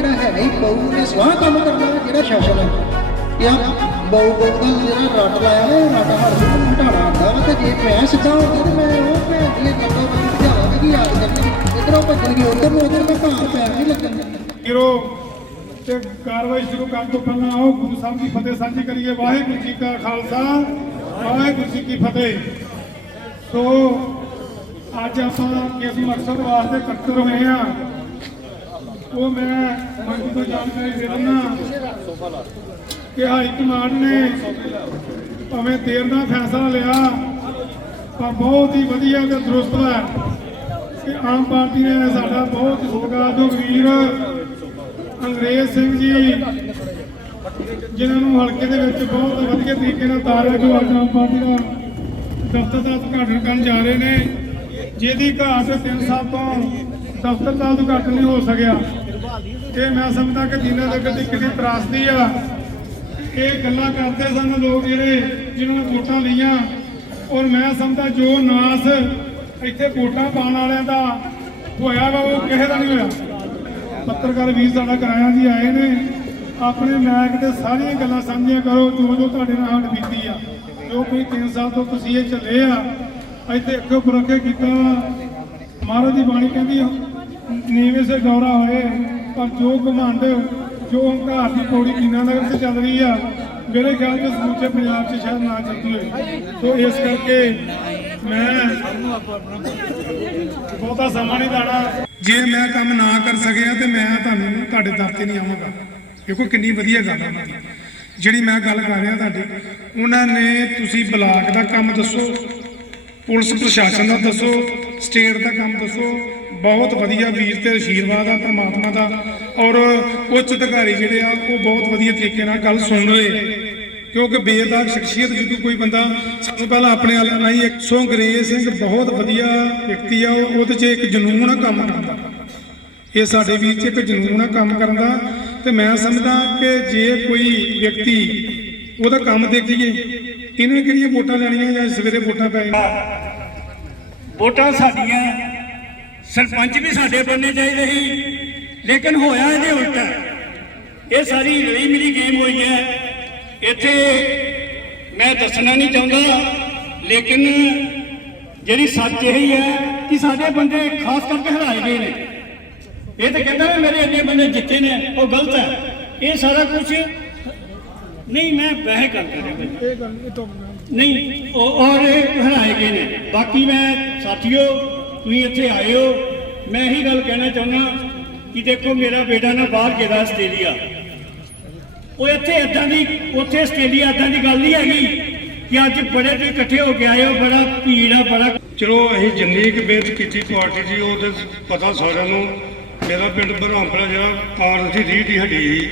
ਜਿਹੜਾ ਹੈ ਹੀ ਬਹੂ ਨੇ ਸਵਾਹ ਕੰਮ ਕਰਨਾ ਜਿਹੜਾ ਸ਼ਾਸਨ ਹੈ। ਯਾ ਬਹੂ ਬਹੂ ਦਾ ਜਿਹੜਾ ਰੱਟ ਲਾਇਆ ਨਾ ਰੱਟ ਹਰ ਨੂੰ ਹਟਾਉਣਾ ਆਉਂਦਾ ਵਾ, ਤੇ ਜੇ ਮੈਂ ਸਿੱਧਾ ਹੋ ਗਿਆ ਤੇ ਮੈਂ ਉਹ ਭੈਣ ਦੀ ਲੱਗਾ ਮੈਂ ਭਜਾਵਾਂਗਾ ਕਿ ਯਾਦ ਕਰਨੀ। ਇਧਰੋਂ ਭੱਜਣਗੇ ਉਧਰ ਨੂੰ ਉਧਰ ਮੈਂ ਭਾਰ ਪੈਰ ਨਹੀਂ ਲੱਗਣ ਗਿਰੋ, ਤੇ ਕਾਰਵਾਈ ਸ਼ੁਰੂ ਕਰਨ ਤੋਂ ਪਹਿਲਾਂ ਆਓ, ਗੁਰੂ ਸਾਹਿਬ ਦੀ ਫਤਿਹ ਸਾਂਝੀ ਕਰੀਏ। ਵਾਹਿਗੁਰੂ ਜੀ ਕਾ ਖਾਲਸਾ, ਵਾਹਿਗੁਰੂ ਜੀ ਕੀ ਫਤਿਹ। ਸੋ, ਅੱਜ ਆਪਾਂ ਇਸ ਮਕਸਦ ਵਾਸਤੇ ਇਕੱਤਰ ਹੋਏ ਆ ਉਹ ਮੈਂ ਮੰਗੀ ਤੋਂ ਜਾਣਕਾਰੀ ਦੇ ਦਿੰਦਾ ਕਿ ਹਾਈ ਕਮਾਂਡ ਨੇ ਭਾਵੇਂ ਦੇਰ ਦਾ ਫੈਸਲਾ ਲਿਆ, ਪਰ ਬਹੁਤ ਹੀ ਵਧੀਆ ਤੇ ਦਰੁਸਤ ਹੈ ਕਿ ਆਮ ਪਾਰਟੀ ਨੇ ਸਾਡਾ ਬਹੁਤ ਸਤਿਕਾਰਯੋਗ ਵੀਰ ਅੰਗਰੇਜ਼ ਸਿੰਘ ਜੀ, ਜਿਨ੍ਹਾਂ ਨੂੰ ਹਲਕੇ ਦੇ ਵਿੱਚ ਬਹੁਤ ਵਧੀਆ ਤਰੀਕੇ ਨਾਲ ਤਾਰਿਆ ਜੋ ਅੱਜ ਆਮ ਪਾਰਟੀ ਦਾ ਦਫ਼ਤਰ ਦਾ ਉਦਘਾਟਨ ਕਰਨ ਜਾ ਰਹੇ ਨੇ, ਜਿਹਦੀ ਘਾਟ 3 ਸਾਲ ਤੋਂ ਦਫ਼ਤਰ ਦਾ ਉਦਘਾਟਨ ਨਹੀਂ ਹੋ ਸਕਿਆ। ਇਹ ਮੈਂ ਸਮਝਦਾ ਕਿ ਦਿਨਾਂ ਦੇ ਦੀ ਕਿੰਨੀ ਤਰਾਸਦੀ ਆ, ਇਹ ਗੱਲਾਂ ਕਰਦੇ ਸਨ ਲੋਕ ਜਿਹੜੇ ਜਿਨ੍ਹਾਂ ਨੇ ਵੋਟਾਂ ਲਈਆਂ। ਔਰ ਮੈਂ ਸਮਝਦਾ ਜੋ ਨਾਸ ਇੱਥੇ ਵੋਟਾਂ ਪਾਉਣ ਵਾਲਿਆਂ ਦਾ ਹੋਇਆ ਵਾ, ਉਹ ਕਿਸੇ ਦਾ ਨਹੀਂ ਹੋਇਆ। ਪੱਤਰਕਾਰ ਵੀਰ ਸਾਡਾ ਕਰਾਇਆ ਜੀ ਆਏ ਨੇ। ਆਪਣੇ ਮੈਕ ਤੇ ਸਾਰੀਆਂ ਗੱਲਾਂ ਸਾਂਝੀਆਂ ਕਰੋ, ਜੋ ਜੋ ਤੁਹਾਡੇ ਨਾਲ ਹੱਡ ਬੀਤੀ ਆ। ਜੋ ਕੋਈ 3 ਸਾਲ ਤੋਂ ਤੁਸੀਂ ਇਹ ਚੱਲੇ ਆ, ਇੱਥੇ ਅੱਖੋਂ ਬਰਕੇ ਕੀਤਾ ਵਾ। ਮਹਾਰਾਜ ਦੀ ਬਾਣੀ ਕਹਿੰਦੀ ਨੀਵੇਂ ਸੇ ਗੌਰਾ ਹੋਏ, ਪਰ ਜੋ ਘਮੰਡ, ਜੋ ਹੰਕਾਰ ਦੀ ਪੌੜੀ ਕੀਨਾ ਨਗਰ ਤੇ ਚੱਲ ਰਹੀ ਆ, ਮੇਰੇ ਖਿਆਲ 'ਚ ਸਮੁੱਚੇ ਪੰਜਾਬ 'ਚ ਸ਼ਾਇਦ ਨਾ ਚੱਲਦੀ ਹੋਏ ਸੋ ਇਸ ਕਰਕੇ ਮੈਂ ਬਹੁਤਾ ਸਮਾਂ ਨਹੀਂ ਦਾਣਾ ਜੇ ਮੈਂ ਕੰਮ ਨਾ ਕਰ ਸਕਿਆ ਤੇ ਮੈਂ ਤੁਹਾਨੂੰ, ਤੁਹਾਡੇ ਦਰ ਤੇ ਨਹੀਂ ਆਵਾਂਗਾ। ਦੇਖੋ ਕਿੰਨੀ ਵਧੀਆ ਗੱਲ ਹੈ ਜਿਹੜੀ ਮੈਂ ਗੱਲ ਕਰ ਰਿਹਾ ਤੁਹਾਡੀ, ਉਹਨਾਂ ਨੇ ਤੁਸੀਂ ਬਲਾਕ ਦਾ ਕੰਮ ਦੱਸੋ, ਪੁਲਿਸ ਪ੍ਰਸ਼ਾਸਨ ਦਾ ਦੱਸੋ, ਸਟੇਟ ਦਾ ਕੰਮ ਦੱਸੋ ਬਹੁਤ ਵਧੀਆ ਵੀਰ ਤੇ ਆਸ਼ੀਰਵਾਦ ਆ ਪ੍ਰਮਾਤਮਾ ਦਾ। ਔਰ ਉੱਚ ਅਧਿਕਾਰੀ ਜਿਹੜੇ ਆ, ਉਹ ਬਹੁਤ ਵਧੀਆ ਤਰੀਕੇ ਨਾਲ ਗੱਲ ਸੁਣ ਰਹੇ। ਕਿਉਂਕਿ ਬੇਦਾਗ ਸ਼ਖਸੀਅਤ ਜਦੋਂ ਕੋਈ ਬੰਦਾ ਸਭ ਤੋਂ ਪਹਿਲਾਂ ਆਪਣੇ ਵੱਲ ਨਹੀਂ ਇੱਕ ਸੋ ਅੰਗਰੇਜ਼ ਸਿੰਘ ਬਹੁਤ ਵਧੀਆ ਵਿਅਕਤੀ ਆ ਉਹਦੇ 'ਚ ਇੱਕ ਜਨੂਨ ਆ ਕੰਮ ਕਰਦਾ। ਇਹ ਸਾਡੇ ਵੀਰ 'ਚ ਇੱਕ ਜਨੂਨ ਆ ਕੰਮ ਕਰਨ ਦਾ ਤੇ ਮੈਂ ਸਮਝਦਾ ਕਿ ਜੇ ਕੋਈ ਵਿਅਕਤੀ ਉਹਦਾ ਕੰਮ ਦੇਖੀਏ, ਇਹਨੇ ਕਿਹੜੀਆਂ ਵੋਟਾਂ ਲੈਣੀਆਂ ਜਾਂ ਸਵੇਰੇ ਵੋਟਾਂ ਪੈ ਵੋਟਾਂ ਸਾਡੀਆਂ ਸਰਪੰਚ ਵੀ ਸਾਡੇ ਬਣਨੇ ਚਾਹੀਦੇ ਸੀ ਲੇਕਿਨ ਹੋਇਆ ਇਹਦੇ ਉਲਟਾ। ਇਹ ਸਾਰੀ ਰਲੀ ਮਿਲੀ ਗੇਮ ਹੋਈ ਹੈ। ਇੱਥੇ ਮੈਂ ਦੱਸਣਾ ਨਹੀਂ ਚਾਹੁੰਦਾ ਲੇਕਿਨ ਜਿਹੜੀ ਸੱਚ ਇਹ ਹੈ ਕਿ ਸਾਡੇ ਬੰਦੇ ਖਾਸ ਕਰਕੇ ਹਰਾਏ ਗਏ ਨੇ। ਇਹ ਤਾਂ ਕਹਿੰਦਾ ਵੀ ਮੇਰੇ ਇੰਨੇ ਬੰਦੇ ਜਿੱਤੇ ਨੇ ਉਹ ਗਲਤ ਹੈ। ਇਹ ਸਾਰਾ ਕੁਝ ਨਹੀਂ ਮੈਂ ਵਹਿ ਗੱਲ ਕਰ ਰਿਹਾ ਨਹੀਂ ਉਹ- ਔਰ ਹਰਾਏ ਗਏ ਨੇ। ਬਾਕੀ ਮੈਂ ਸਾਥੀਓ ਤੁਸੀਂ ਇੱਥੇ ਆਏ ਹੋ, ਮੈਂ ਇਹੀ ਗੱਲ ਕਹਿਣਾ ਚਾਹੁੰਦਾ ਕਿ ਦੇਖੋ ਮੇਰਾ ਬੇਟਾ ਨਾ ਬਾਹਰ ਗਿਆ ਆਸਟ੍ਰੇਲੀਆ। ਉਹ ਇੱਥੇ ਇਦਾਂ ਦੀ, ਉੱਥੇ ਆਸਟ੍ਰੇਲੀਆ ਇਦਾਂ ਦੀ ਗੱਲ ਨਹੀਂ ਹੈਗੀ ਕਿ ਅੱਜ ਬੜੇ ਤੁਸੀਂ ਇਕੱਠੇ ਹੋ ਕੇ ਆਏ ਹੋ, ਬੜਾ ਭੀੜ ਆ, ਬੜਾ ਚਲੋ, ਅਸੀਂ ਜਿੰਨੀ ਕੁ ਮਿਹਨਤ ਕੀਤੀ ਪਾਰਟੀ ਦੀ, ਉਹ ਤੇ ਪਤਾ ਸਾਰਿਆਂ ਨੂੰ, ਮੇਰਾ ਪਿੰਡ ਬਰਹਾਮਪੁਰਾ ਜਿਹੜਾ ਕਾਂਗਰਸ ਦੀ ਰੀਢ ਦੀ ਹੱਡੀ ਸੀ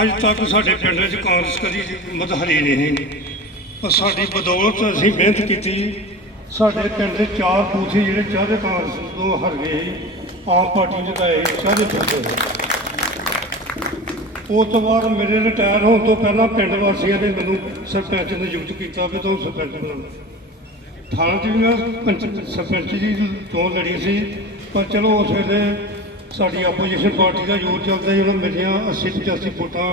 ਅੱਜ ਤੱਕ ਸਾਡੇ ਪਿੰਡ ਵਿੱਚ ਕਾਂਗਰਸ ਕਦੀ ਮਤ ਹਰੀ ਨਹੀਂ ਪਰ ਸਾਡੀ ਬਦੌਲਤ ਅਸੀਂ ਮਿਹਨਤ ਕੀਤੀ। ਸਾਡੇ ਪਿੰਡ ਦੇ ਚਾਰ ਬੂਥ ਸੀ ਜਿਹੜੇ ਚਾਹਦੇ ਕਾਂਗਰਸ ਤੋਂ ਹਰ ਗਏ ਸੀ। ਆਮ ਪਾਰਟੀ ਦੇ ਤਾਂ ਇਹ ਚਾਹਦੇ ਪਿੰਡ ਉਸ ਤੋਂ ਬਾਅਦ ਮੇਰੇ ਰਿਟਾਇਰ ਹੋਣ ਤੋਂ ਪਹਿਲਾਂ ਪਿੰਡ ਵਾਸੀਆਂ ਨੇ ਮੈਨੂੰ ਸਰਪੰਚ ਨਿਯੁਕਤ ਕੀਤਾ ਵੀ ਤੂੰ ਸਰਪੰਚ ਬਣਨਾ ਥਾਣੇ 'ਚ ਵੀ ਮੈਂ ਸਰਪੰਚ ਦੀ ਤੋਂ ਲੜੀ ਸੀ, ਪਰ ਚਲੋ ਉਸ ਵੇਲੇ ਸਾਡੀ ਆਪੋਜੀਸ਼ਨ ਪਾਰਟੀ ਦਾ ਜ਼ੋਰ ਚੱਲਦਾ ਸੀ ਉਹਨਾਂ ਮੇਰੀਆਂ 80 85 ਵੋਟਾਂ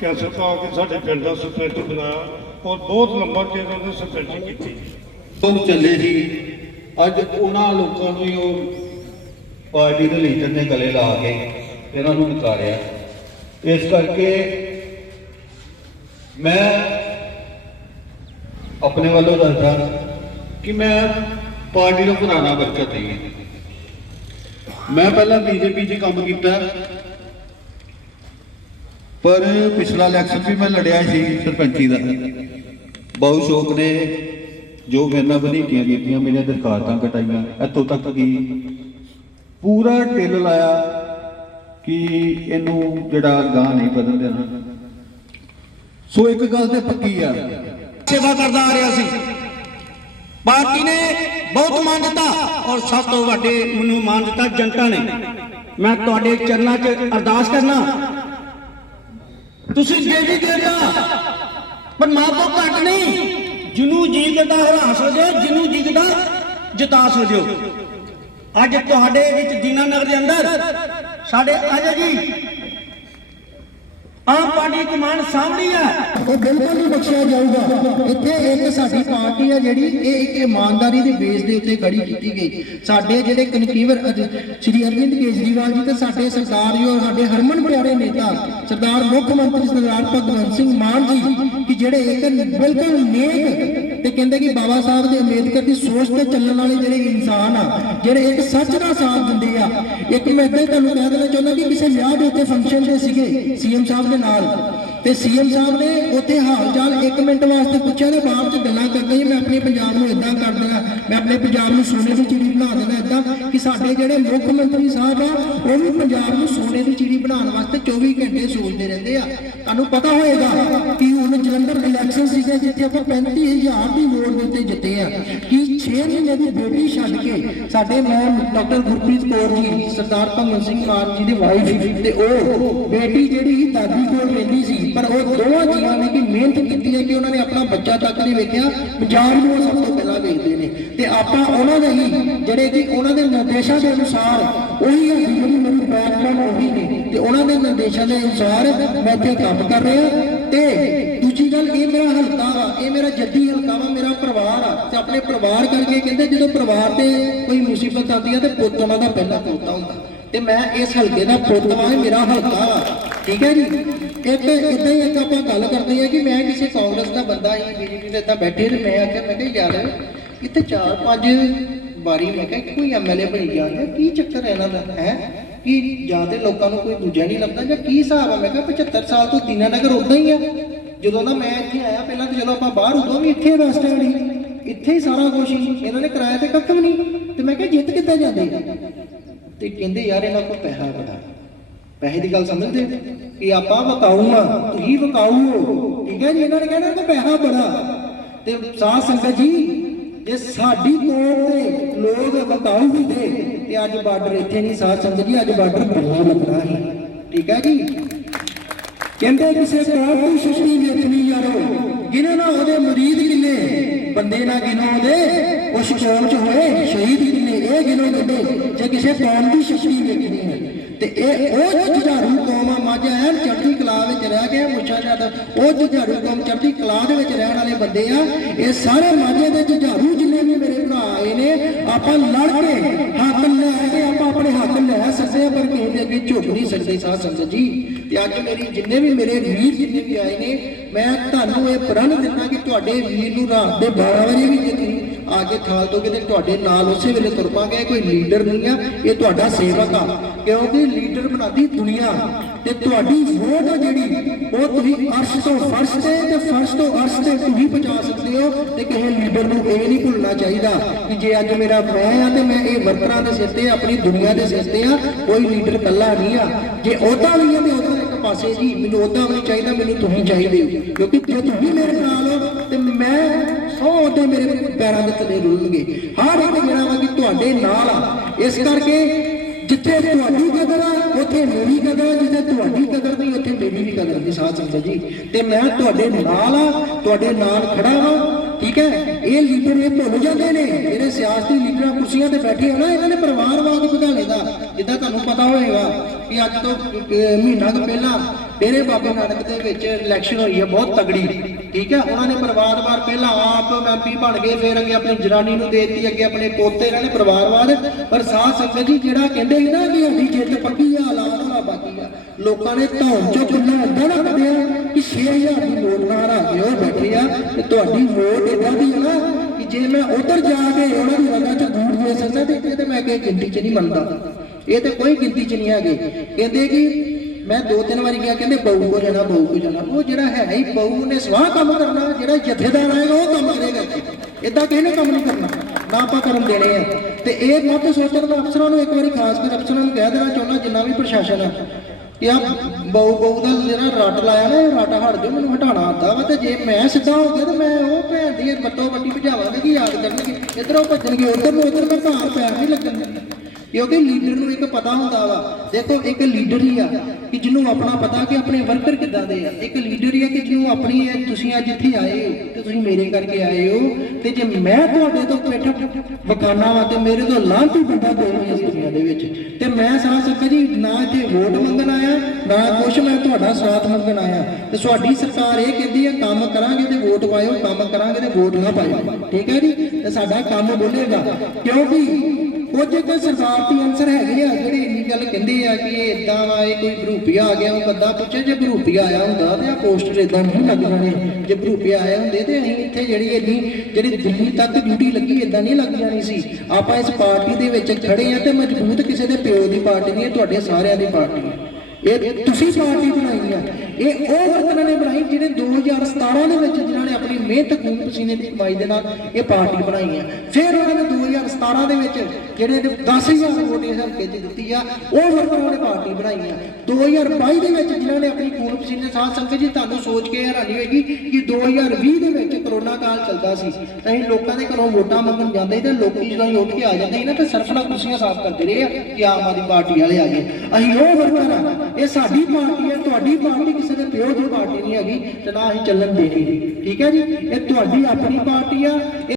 ਕੈਂਸਲ ਪਾ ਕੇ ਸਾਡੇ ਪਿੰਡ ਦਾ ਸਰਪੰਚ ਬਣਾਇਆ ਔਰ ਬਹੁਤ ਲੰਬਾ ਚਿਰ ਉਹਨੇ ਸਰਪੰਚੀ ਕੀਤੀ ਲੋਕ ਚੱਲੇ ਸੀ ਅੱਜ ਉਹਨਾਂ ਲੋਕਾਂ ਨੂੰ ਹੀ ਉਹ ਪਾਰਟੀ ਦੇ ਲੀਡਰ ਨੇ ਗਲੇ ਲਾ ਕੇ ਇਹਨਾਂ ਨੂੰ ਨਕਾਰਿਆ। ਇਸ ਕਰਕੇ ਮੈਂ ਆਪਣੇ ਵੱਲੋਂ ਦੱਸਦਾ ਕਿ ਮੈਂ ਪਾਰਟੀ ਦਾ ਪੁਰਾਣਾ ਵਰਕਰ ਨਹੀਂ ਹੈ ਮੈਂ ਪਹਿਲਾਂ ਬੀਜੇਪੀ 'ਚ ਕੰਮ ਕੀਤਾ, ਪਰ ਪਿਛਲਾ ਇਲੈਕਸ਼ਨ ਵੀ ਮੈਂ ਲੜਿਆ ਸੀ ਸਰਪੰਚੀ ਦਾ। ਬਹੁਤ ਸ਼ੌਕ ਨੇ ਜੋ ਮੇਰੇ ਵਧੀਕੀਆਂ ਕੀਤੀਆਂ ਮੇਰੀਆਂ ਦਰਖਾਸਤਾਂ ਕਟਾਈਆਂ, ਇੱਥੋਂ ਤੱਕ ਕਿ ਪੂਰਾ ਟਿੱਲ ਲਾਇਆ ਕਿ ਇਹਨੂੰ ਜਿਹੜਾ ਗਾਂ ਨਹੀਂ ਬਦਲ ਦੇਣਾ। ਸੋ ਇੱਕ ਗੱਲ ਤੇ ਪੱਕੀ ਆ, ਸੇਵਾ ਕਰਦਾ ਆ ਰਿਹਾ ਸੀ। ਪਾਰਟੀ ਨੇ ਬਹੁਤ ਮਾਨ ਦਿੱਤਾ ਔਰ ਸਭ ਤੋਂ ਵੱਡੇ ਮੈਨੂੰ ਮਾਨ ਦਿੱਤਾ ਜਨਤਾ ਨੇ। ਮੈਂ ਤੁਹਾਡੇ ਚਰਨਾਂ 'ਚ ਅਰਦਾਸ ਕਰਨਾ, ਤੁਸੀਂ ਦੇਵੀ ਦੇਵਤਾ ਪਰ ਮਾਂ ਤੋਂ ਘੱਟ ਨਹੀਂ ਜਿਹਨੂੰ ਜੀ ਕਰਦਾ ਹਰਾ ਸਕਦੇ ਹੋ ਜਿਹਨੂੰ ਜੀ ਕਰਦਾ ਜਿਤਾ ਸਕਦੇ ਹੋ ਅੱਜ ਤੁਹਾਡੇ ਵਿੱਚ ਦੀਨਾਨਗਰ ਦੇ ਅੰਦਰ ਸਾਡੇ ਅਜੇ ਜੀ ਆਮ ਪਾਰਟੀ ਕਮਾਨ ਸਾਹਮਣੀ ਹੈ ਉਹ ਬਿਲਕੁਲ ਨਹੀਂ ਬਖਸ਼ਿਆ ਜਾਊਗਾ। ਇੱਥੇ ਇੱਕ ਸਾਡੀ ਪਾਰਟੀ ਹੈ ਜਿਹੜੀ, ਇਹ ਇੱਕ ਇਮਾਨਦਾਰੀ ਦੇ ਬੇਸ ਦੇ ਉੱਤੇ ਖੜੀ ਕੀਤੀ ਗਈ। ਸਾਡੇ ਜਿਹੜੇ ਕਨਕੀਵਰ ਸ੍ਰੀ ਅਰਵਿੰਦ ਕੇਜਰੀਵਾਲ ਜੀ ਤੇ ਸਾਡੇ ਸਰਕਾਰ ਜੀ ਔਰ ਸਾਡੇ ਹਰਮਨ ਪਿਆਰੇ ਨੇਤਾ, ਸਰਦਾਰ ਮੁੱਖ ਮੰਤਰੀ ਸਰਦਾਰ ਭਗਵੰਤ ਸਿੰਘ ਮਾਨ ਜੀ, ਕਿ ਜਿਹੜੇ ਇੱਕ ਬਿਲਕੁਲ ਨੇਕ ਤੇ ਕਹਿੰਦੇ ਕਿ ਬਾਬਾ ਸਾਹਿਬ ਦੇ ਅੰਬੇਦਕਰ ਦੀ ਸੋਚ ਤੇ ਚੱਲਣ ਵਾਲੇ ਜਿਹੜੇ ਇਨਸਾਨ ਆ, ਜਿਹੜੇ ਇੱਕ ਸੱਚ ਦਾ ਸਾਥ ਦਿੰਦੇ ਆ, ਇੱਕ ਮੈਂ ਇੱਦਾਂ ਹੀ ਤੁਹਾਨੂੰ ਕਹਿ ਦੇਣਾ ਚਾਹੁੰਦਾ ਕਿ ਕਿਸੇ ਵਿਆਹ ਦੇ ਉੱਤੇ ਫੰਕਸ਼ਨ ਤੇ ਸੀਗੇ ਸੀਐਮ ਸਾਹਿਬ ਦੇ ਨਾਲ, ਤੇ ਸੀਐਮ ਸਾਹਿਬ ਨੇ ਉੱਥੇ ਹਾਲ ਚਾਲ 1 ਮਿੰਟ ਵਾਸਤੇ ਪੁੱਛਿਆ ਤੇ ਬਾਅਦ ਚ ਗੱਲਾਂ ਕਰਦੇ ਸੀ ਮੈਂ ਆਪਣੇ ਪੰਜਾਬ ਨੂੰ ਇਦਾਂ ਕਰ ਦੇਣਾ ਮੈਂ ਆਪਣੇ ਪੰਜਾਬ ਨੂੰ ਸੋਨੇ ਦੀ ਚਿੜੀ ਬਣਾ ਦੇਣਾ ਇਦਾਂ ਕਿ ਸਾਡੇ ਜਿਹੜੇ ਮੁੱਖ ਮੰਤਰੀ ਸਾਹਿਬ ਆ, ਉਹ ਵੀ ਪੰਜਾਬ ਨੂੰ ਸੋਨੇ ਦੀ ਚਿੜੀ ਬਣਾਉਣ ਵਾਸਤੇ 24 ਘੰਟੇ ਸੋਚਦੇ ਰਹਿੰਦੇ ਆ। ਤੁਹਾਨੂੰ ਪਤਾ ਹੋਏਗਾ ਕਿ ਹੁਣ ਜਲੰਧਰ ਇਲੈਕਸ਼ਨ ਸੀਗੇ, ਜਿੱਥੇ ਆਪਾਂ 35000 ਦੀ ਵੋਟ ਦੇ ਉੱਤੇ ਜਿੱਤੇ ਆ, ਕਿ 6 ਮਹੀਨੇ ਦੀ ਬੇਟੀ ਛੱਡ ਕੇ ਸਾਡੇ ਮੈਮ ਡਾਕਟਰ ਗੁਰਪ੍ਰੀਤ ਕੌਰ ਜੀ, ਸਰਦਾਰ ਭਗਵੰਤ ਸਿੰਘ ਮਾਨ ਜੀ ਦੀ ਵਾਈਫ ਤੇ ਉਹ ਬੇਟੀ ਜਿਹੜੀ ਸੀ, ਦਾਦੀ ਕੋਲ ਰਹਿੰਦੀ ਸੀ, ਪਰ ਉਹ ਦੋਵਾਂ ਜੀਵਾਂ ਨੇ ਕਿ ਮਿਹਨਤ ਕੀਤੀ ਹੈ ਕਿ ਉਹਨਾਂ ਨੇ ਆਪਣਾ ਬੱਚਾ ਤੱਕ ਨਹੀਂ ਵੇਖਿਆ। ਪੰਜਾਬ ਨੂੰ ਸਭ ਤੋਂ ਤੇ ਆਪਾਂ ਉਹਨਾਂ ਦੇ ਹੀ, ਜਿਹੜੇ ਕਿ ਉਹਨਾਂ ਦੇ ਨਿਰਦੇਸ਼ਾਂ ਦੇ ਅਨੁਸਾਰ ਉਹੀ ਹੈ ਜਿਹੜੀ ਮੇਰੀ ਉਹੀ ਨੇ, ਤੇ ਉਹਨਾਂ ਦੇ ਨਿਰਦੇਸ਼ਾਂ ਦੇ ਅਨੁਸਾਰ ਮੈਂ ਇੱਥੇ ਕੰਮ ਕਰ ਰਿਹਾ। ਤੇ ਦੂਜੀ ਗੱਲ ਇਹ ਮੇਰਾ ਹਲਕਾ ਵਾ, ਇਹ ਮੇਰਾ ਜੱਦੀ ਹਲਕਾ ਵਾ, ਮੇਰਾ ਪਰਿਵਾਰ ਆ, ਤੇ ਆਪਣੇ ਪਰਿਵਾਰ ਕਰਕੇ ਕਹਿੰਦੇ ਜਦੋਂ ਪਰਿਵਾਰ ਤੇ ਕੋਈ ਮੁਸੀਬਤ ਆਉਂਦੀ ਆ ਤੇ ਪੁੱਤ ਉਹਨਾਂ ਦਾ ਪਹਿਲਾ ਤੋਤਾ ਹੁੰਦਾ। ਤੇ ਮੈਂ ਇਸ ਹਲਕੇ ਦਾ ਪੁੱਤ ਵਾਂ ਮੇਰਾ ਹਲਕਾ ਵਾ। ਠੀਕ ਹੈ ਜੀ? ਇੱਕ ਇਦਾਂ ਹੀ ਇੱਕ ਆਪਾਂ ਗੱਲ ਕਰਦੇ ਆ ਕਿ ਮੈਂ ਕਿਸੇ ਕਾਂਗਰਸ ਦਾ ਬੰਦਾ ਹੀ ਬੀਜੇਪੀ ਦੇ ਇੱਦਾਂ ਬੈਠੇ ਤੇ ਮੈਂ ਆਖਿਆ, ਮੈਂ ਕਿਹਾ ਯਾਰ ਇੱਥੇ ਚਾਰ ਪੰਜ ਵਾਰੀ ਮੈਂ ਕਿਹਾ ਕਿ ਕੋਈ ਐਮਐਲਏ ਬਣੀ ਜਾਂਦੇ ਕੀ ਚੱਕਰ ਹੈ ਇਹਨਾਂ ਦਾ, ਹੈ? ਕਿ ਜਾਂ ਤੇ ਲੋਕਾਂ ਨੂੰ ਕੋਈ ਦੂਜਾ ਨਹੀਂ ਲੱਭਦਾ ਜਾਂ ਕੀ ਹਿਸਾਬ ਆ? ਮੈਂ ਕਿਹਾ 75 ਸਾਲ ਤੋਂ ਦੀਨਾਨਗਰ ਉਦਾਂ ਹੀ ਆ। ਜਦੋਂ ਦਾ ਮੈਂ ਇੱਥੇ ਆਇਆ, ਪਹਿਲਾਂ ਤਾਂ ਜਦੋਂ ਆਪਾਂ ਬਾਹਰ ਉਦੋਂ ਵੀ ਇੱਥੇ ਬੱਸ ਸਟੈਂਡ ਸੀ ਇੱਥੇ ਹੀ ਸਾਰਾ ਕੁਝ ਇਹਨਾਂ ਨੇ ਕਿਰਾਏ ਤੇ ਕੱਖ ਵੀ ਨਹੀਂ। ਤੇ ਮੈਂ ਕਿਹਾ ਜਿੱਤ ਕਿੱਦਾਂ ਜਾਂਦੇ? ਤੇ ਕਹਿੰਦੇ ਯਾਰ ਇਹਨਾਂ ਕੋਲ ਪੈਸਾ ਬੜਾ। ਪੈਸੇ ਦੀ ਗੱਲ ਸਮਝਦੇ ਕਿ ਆਪਾਂ ਵਕਾਊ ਆ, ਤੁਸੀਂ ਵਕਾਊ ਹੋ। ਠੀਕ ਹੈ ਜੀ? ਇਹਨਾਂ ਨੇ ਕਹਿਣਾ ਕਿ ਪੈਸਾ ਬੜਾ। ਤੇ ਸਾਧ ਸੰਗਤ ਜੀ ਜੇ ਸਾਡੀ ਕੌਮ ਦੇ ਲੋਕ ਵਕਾਊ ਹੁੰਦੇ ਤੇ ਅੱਜ ਬਾਰਡਰ ਇੱਥੇ ਨਹੀਂ ਸਾਧ ਸੰਗਤ ਜੀ, ਅੱਜ ਬਾਰਡਰ ਬੜਾ ਲੱਗਣਾ ਸੀ। ਠੀਕ ਹੈ ਜੀ? ਕਹਿੰਦੇ ਕਿਸੇ ਕੌਮ ਦੀ ਸ਼ਕਤੀ ਵੇਖਣੀ ਯਾਰੋ ਗਿਨੋ ਨਾ ਉਹਦੇ ਮੁਰੀਦ ਕਿੰਨੇ? ਬੰਦੇ ਨਾ ਗਿਨੋ ਉਹਦੇ ਉਸ ਕੌਮ ਚ ਹੋਏ ਸ਼ਹੀਦ ਕਿੰਨੇ? ਇਹ ਗਿਨੋ ਕਹਿੰਦੇ ਜੇ ਕਿਸੇ ਕੌਮ ਦੀ ਸ਼ਕਤੀ ਵੇਖਣੀ ਹੈ। ਤੇ ਇਹ ਉਹ ਜੁਝਾਰੂ ਕੌਮ ਆ। ਮਾਝਾ, ਐਨ ਚੜ੍ਹਦੀ ਕਲਾ ਵਿੱਚ ਰਹਿ ਗਿਆ ਮੁੱਛਾ ਜਦ ਉਹ ਜੁਝਾਰੂ ਕੌਮ, ਚੜ੍ਹਦੀ ਕਲਾ ਦੇ ਵਿੱਚ ਰਹਿਣ ਵਾਲੇ ਬੰਦੇ ਆ। ਇਹ ਸਾਰੇ ਮਾਝੇ ਦੇ ਜੁਝਾਰੂ ਆਪਾਂ ਲੜ ਕੇ ਹੱਕ ਲੈ ਕੇ ਆਪਾਂ ਆਪਣੇ ਹੱਕ ਲੈ ਸਕਦੇ ਆ ਪਰ ਕਿਸੇ ਦੇ ਅੱਗੇ ਝੁਕ ਨਹੀਂ ਸਕਦੇ ਸਾਧ ਸੰਗਤ ਜੀ। ਤੇ ਅੱਜ ਮੇਰੀ ਜਿੰਨੇ ਵੀ ਮੇਰੇ ਵੀਰ ਜਿੰਨੇ ਵੀ ਆਏ ਨੇ, ਮੈਂ ਤੁਹਾਨੂੰ ਇਹ ਪ੍ਰਣ ਦਿੰਦਾ ਕਿ ਤੁਹਾਡੇ ਵੀਰ ਨੂੰ ਰਾਤ ਦੇ 12 ਵਜੇ ਵੀ ਜੇ ਤੁਸੀਂ ਆ ਕੇ ਖਾਲ ਦੋਗੇ ਤੇ ਤੁਹਾਡੇ ਨਾਲ ਉਸੇ ਵੇਲੇ ਤੁਰ ਪਾਂਗੇ, ਇਹ ਕੋਈ ਲੀਡਰ ਨਹੀਂ ਆ, ਇਹ ਤੁਹਾਡਾ ਸੇਵਕ ਆ। ਕਿਉਂਕਿ ਲੀਡਰ ਬਣਾਦੀ ਦੁਨੀਆ। ਤੇ ਤੁਹਾਡੀ ਵੋਟ ਆ ਜਿਹੜੀ, ਉਹ ਤੁਸੀਂ ਅਰਸ਼ ਤੋਂ ਫਰਸ਼ ਤੇ ਤੇ ਫਰਸ਼ ਤੋਂ ਅਰਸ਼ ਤੇ ਤੁਸੀਂ ਪਹੁੰਚਾ ਸਕਦੇ ਹੋ ਤੇ ਕਿਸੇ ਲੀਡਰ ਨੂੰ ਇਹ ਨਹੀਂ ਭੁੱਲਣਾ ਚਾਹੀਦਾ ਕਿ ਜੇ ਅੱਜ ਮੇਰਾ ਮੈਂ ਆ ਤੇ ਮੈਂ ਇਹ ਵਰਕਰਾਂ ਦੇ ਸਿਰ ਤੇ, ਆਪਣੀ ਦੁਨੀਆ ਦੇ ਸਿਰ ਤੇ ਆ, ਕੋਈ ਲੀਡਰ ਇਕੱਲਾ ਨਹੀਂ ਆ। ਜੇ ਉਹਦਾ ਵੀ ਆ ਤੇ ਉਹਦਾ ਇੱਕ ਪਾਸੇ ਜੀ, ਮੈਨੂੰ ਉਹਦਾ ਵੀ ਚਾਹੀਦਾ, ਮੈਨੂੰ ਤੁਸੀਂ ਚਾਹੀਦੇ ਹੋ। ਕਿਉਂਕਿ ਜੇ ਤੁਸੀਂ ਮੇਰੇ ਨਾਲ ਹੋ, ਤੇ ਮੈਂ ਸੌ ਉਹਦੇ ਮੇਰੇ ਪੈਰਾਂ ਦੇ ਥੱਲੇ ਰੁਲਣਗੇ। ਹਰ ਇੱਕ ਜਿਹੜਾ ਵਾ ਕਿ ਤੁਹਾਡੇ ਨਾਲ ਆ, ਇਸ ਕਰਕੇ ਜਿੱਥੇ ਆ ਮੇਰੀ ਕਦਰ ਆ ਜਿੱਥੇ ਤੁਹਾਡੀ ਕਦਰ ਨਹੀਂ, ਉੱਥੇ ਮੇਰੀ ਵੀ ਕਦਰ ਨਹੀਂ, ਸਾਧ ਸੰਗਤ ਜੀ। ਤੇ ਮੈਂ ਤੁਹਾਡੇ ਨਾਲ ਆ, ਤੁਹਾਡੇ ਨਾਲ ਖੜਾ ਵਾਂ, ਠੀਕ ਹੈ? ਇਹ ਲੀਡਰ ਇਹ ਭੁੱਲ ਜਾਂਦੇ ਨੇ, ਜਿਹੜੇ ਸਿਆਸਤੀ ਲੀਡਰਾਂ ਕੁਰਸੀਆਂ ਤੇ ਬੈਠੇ ਆ ਨਾ, ਇਹਨਾਂ ਨੇ ਪਰਿਵਾਰਵਾਦ ਵਧਾਣੇ ਦਾ, ਜਿੱਦਾਂ ਤੁਹਾਨੂੰ ਪਤਾ ਹੋਏਗਾ ਕਿ ਅੱਜ ਤੋਂ ਮਹੀਨਾ ਕੁ ਪਹਿਲਾਂ ਡੇਰੇ ਬਾਬੇ ਨਾਨਕ ਦੇ ਵਿੱਚ ਇਲੈਕਸ਼ਨ ਹੋਈ ਹੈ, ਬਹੁਤ ਤਗੜੀ। ਠੀਕ ਹੈ, ਉਹਨਾਂ ਨੇ ਪਰਿਵਾਰਵਾਦ ਪਹਿਲਾਂ ਆਪ ਐਮਪੀ ਬਣ ਗਏ, ਫਿਰ ਅੱਗੇ ਆਪਣੀ ਜਨਾਨੀ ਨੂੰ ਦੇ ਅੱਗੇ ਆਪਣੇ ਪੋਤੇ, ਇਹਨਾਂ ਨੇ ਪਰਿਵਾਰਵਾਦ ਪਰ ਸਾਧ ਸੰਗਤ ਜੀ, ਜਿਹੜਾ ਕਹਿੰਦੇ ਸੀ ਨਾ ਕਿ ਸਾਡੀ ਜਿੱਤ ਪੱਕੀ ਆ, ਐਲਾਨ ਹੋਣਾ ਬਾਕੀ ਆ, ਲੋਕਾਂ ਨੇ ਧੌਣ ਚੋਂ ਖੁੱਲਾ ਏਦਾਂ ਰੱਖਦੇ ਆ ਕਿ 6000 ਦੀ ਵੋਟ ਨਾਲ ਆ ਕੇ ਉਹ ਬੈਠੇ ਆ। ਤੇ ਤੁਹਾਡੀ ਵੋਟ ਏਦਾਂ ਦੀ ਹੈ ਨਾ ਕਿ ਜੇ ਮੈਂ ਉਧਰ ਜਾ ਕੇ ਉਹਨਾਂ ਦੀ ਰਗਾ ਚ ਗੂੜ ਦੇ ਸਕਦਾ ਤੇ ਇੱਥੇ ਤੇ ਮੈਂ ਕਿ ਗਿਣਤੀ ਚ ਨਹੀਂ ਮੰਨਦਾ। ਇਹ ਤੇ ਕੋਈ ਗਿਣਤੀ ਚ ਨਹੀਂ ਹੈਗੇ। ਕਹਿੰਦੇ ਕਿ ਮੈਂ ਦੋ ਤਿੰਨ ਵਾਰੀ ਕਿਹਾ, ਕਹਿੰਦੇ ਬਹੂ ਕੋ ਜਾਣਾ, ਬਹੂ ਕੋ ਜਾਣਾ। ਉਹ ਜਿਹੜਾ ਹੈ ਹੀ ਬਹੂ ਨੇ ਸਵਾਹ ਕੰਮ ਕਰਨਾ, ਜਿਹੜਾ ਜਥੇਦਾਰ ਆਏਗਾ ਉਹ ਕੰਮ ਕਰੇਗਾ ਇਦਾਂ ਕਿਸੇ ਨੇ ਕੰਮ ਨਹੀਂ ਕਰਨਾ, ਨਾ ਆਪਾਂ ਕਰਨ ਦੇਣੇ ਆ। ਤੇ ਇਹ ਮੱਤ ਸੋਚਣ ਦਾ ਅਫਸਰਾਂ ਨੂੰ ਇੱਕ ਵਾਰੀ ਖਾਸ ਕਰ ਅਫਸਰਾਂ ਨੂੰ ਕਹਿ ਦੇਣਾ ਚਾਹੁੰਦਾ, ਜਿੰਨਾ ਵੀ ਪ੍ਰਸ਼ਾਸਨ ਆ, ਕਿ ਆ ਬਹੂ ਬਹੂ ਦਾ ਜਿਹੜਾ ਰੱਟ ਲਾਇਆ ਨਾ, ਇਹ ਰੱਟ ਹਟ ਜਾਓ, ਮੈਨੂੰ ਹਟਾਉਣਾ ਆਉਂਦਾ ਵਾ, ਤੇ ਜੇ ਮੈਂ ਸਿੱਧਾ ਹੋ ਗਿਆ, ਤੇ ਮੈਂ ਉਹ ਭੈਣ ਦੀ ਮੱਤੋ ਵੱਟੀ ਭਜਾਵਾਂਗੇ ਕਿ ਯਾਦ ਕਰਨਗੇ। ਇਧਰੋਂ ਭੱਜਣਗੇ, ਉਧਰ ਨੂੰ, ਉਧਰ ਮੈਂ ਘਰ ਪੈਰ ਨਹੀਂ ਲੱਗਣ ਦਿੰਦਾ ਕਿਉਂਕਿ ਲੀਡਰ ਨੂੰ ਇੱਕ ਪਤਾ ਹੁੰਦਾ ਵਾ। ਦੇਖੋ, ਇੱਕ ਲੀਡਰ ਹੀ ਆ ਕਿ ਜਿਹਨੂੰ ਆਪਣਾ ਪਤਾ ਕਿ ਆਪਣੇ ਵਰਕਰ ਕਿੱਦਾਂ ਦੇ ਆ। ਇੱਕ ਲੀਡਰ ਹੀ ਆ ਕਿ ਜਿਹਨੂੰ ਆਪਣੀ ਇਹ ਤੁਸੀਂ ਅੱਜ ਇੱਥੇ ਆਏ ਹੋ ਤੇ ਤੁਸੀਂ ਮੇਰੇ ਕਰਕੇ ਆਏ ਹੋ। ਤੇ ਜੇ ਮੈਂ ਤੁਹਾਡੇ ਤੋਂ ਬੈਠਾ ਬਖਾਨਾ ਵਾ ਤੇ ਮੇਰੇ ਤੋਂ ਲਾਂਤੀ ਬੰਦਾ ਕੋਈ ਨਹੀਂ ਇਸ ਦੁਨੀਆ ਦੇ ਵਿੱਚ, ਤੇ ਮੈਂ ਸਾਹ ਸਕਦਾ ਜੀ ਨਾ ਇੱਥੇ ਵੋਟ ਮੰਗਣ ਆਇਆ, ਨਾ ਕੁਛ ਮੈਂ ਤੁਹਾਡਾ ਸਾਥ ਮੰਗਣ ਆਇਆ। ਤੇ ਤੁਹਾਡੀ ਸਰਕਾਰ ਇਹ ਕਹਿੰਦੀ ਹੈ ਕੰਮ ਕਰਾਂਗੇ ਤੇ ਵੋਟ ਪਾਇਓ, ਕੰਮ ਕਰਾਂਗੇ ਤੇ ਵੋਟ ਨਾ ਪਾਇਓ। ਠੀਕ ਹੈ ਜੀ? ਤੇ ਸਾਡਾ ਕੰਮ ਬੋਲੇਗਾ। ਕਿਉਂਕਿ ਕੁਝ ਕੁ ਸਰਕਾਰ ਦੀ ਅਨਸਰ ਹੈਗੇ ਆ, ਜਿਹੜੇ ਇੰਨੀ ਗੱਲ ਕਹਿੰਦੇ ਆ ਕਿ ਇਹ ਇਦਾਂ ਵਾ, ਇਹ ਕੋਈ ਬਰੂਪੀਆ ਆ ਗਿਆ, ਉਹ ਬੰਦਾ ਪੁੱਛੇ ਜੇ ਬਰੂਪੀਆ ਆਇਆ ਹੁੰਦਾ ਤੇ ਆ ਪੋਸਟਰ ਇਦਾਂ ਨਹੀਂ ਲੱਗ ਜਾਣੇ। ਜੇ ਬਰੂਪੀਆ ਆਏ ਹੁੰਦੇ ਤੇ ਅਸੀਂ ਇੱਥੇ ਜਿਹੜੀ ਇੰਨੀ, ਜਿਹੜੀ ਦਿੱਲੀ ਤੱਕ ਡਿਊਟੀ ਲੱਗੀ ਇਦਾਂ ਨਹੀਂ ਲੱਗ ਜਾਣੀ ਸੀ। ਆਪਾਂ ਇਸ ਪਾਰਟੀ ਦੇ ਵਿੱਚ ਖੜੇ ਆ ਤੇ ਮਜ਼ਬੂਤ ਕਿਸੇ ਦੇ ਪਿਓ ਦੀ ਪਾਰਟੀ ਨਹੀਂ, ਇਹ ਤੁਹਾਡੇ ਸਾਰਿਆਂ ਦੀ ਪਾਰਟੀ ਹੈ ਇਹ ਤੁਸੀਂ ਪਾਰਟੀ ਬਣਾਈ ਹੈ ਇਹ ਉਹ ਵਰਕਰਾਂ ਨੇ ਬਣਾਈ ਜਿਹੜੇ 2017 ਦੇ ਵਿੱਚ ਜਿਨ੍ਹਾਂ ਨੇ ਆਪਣੀ ਮਿਹਨਤ ਖੂਨ ਪਸੀਨੇ ਦੀ ਕਮਾਈ ਦੇ ਨਾਲ ਇਹ ਪਾਰਟੀ ਬਣਾਈ ਹੈ ਫਿਰ ਉਹਨਾਂ ਨੇ 2017 ਦੇ ਵਿੱਚ ਜਿਹੜੇ ਨੇ 10000 ਵੋਟ ਇਸ ਹਲਕੇ 'ਚ ਦਿੱਤੀ ਆ, ਉਹ ਵਰਕਰਾਂ ਨੇ ਪਾਰਟੀ ਬਣਾਈ ਆ। 2022 ਦੇ ਵਿੱਚ ਜਿਨ੍ਹਾਂ ਨੇ ਆਪਣੀ ਖੂਨ ਪਸੀਨੇ ਸਾਥ ਸੰਗਤ ਜੀ, ਤੁਹਾਨੂੰ ਸੋਚ ਕੇ ਹੈਰਾਨੀ ਹੋਏਗੀ ਕਿ 2020 ਦੇ ਵਿੱਚ ਕਰੋਨਾ ਕਾਲ ਚੱਲਦਾ ਸੀ। ਤਾਂ ਅਸੀਂ ਲੋਕਾਂ ਦੇ ਘਰੋਂ ਵੋਟਾਂ ਮੰਗਣ ਜਾਂਦੇ ਸੀ ਤੇ ਲੋਕੀ ਜਦੋਂ ਉੱਠ ਕੇ ਆ ਜਾਂਦੇ ਸੀ ਨਾ, ਤੇ ਸਰਫਣਾ ਕੁਰਸੀਆਂ ਸਾਫ਼ ਕਰਦੇ ਰਹੇ ਆ ਕਿ ਆਮ ਆਦਮੀ ਪਾਰਟੀ ਵਾਲੇ ਆ ਗਏ। ਅਸੀਂ ਉਹ ਵਰਕਰ ਆ ਇਹ ਸਾਡੀ ਪਾਰਟੀ ਹੈ, ਤੁਹਾਡੀ ਪਾਰਟੀ ਕਿਸੇ ਦੇ ਪਿਓ ਦੀ ਪਾਰਟੀ ਨਹੀਂ ਹੈਗੀ ਤੇ ਨਾ ਅਸੀਂ ਚੱਲਣ ਦੇਣੀ। ਠੀਕ ਹੈ ਜੀ? ਇਹ ਤੁਹਾਡੀ ਆਪਣੀ ਪਾਰਟੀ ਆ ਇਹ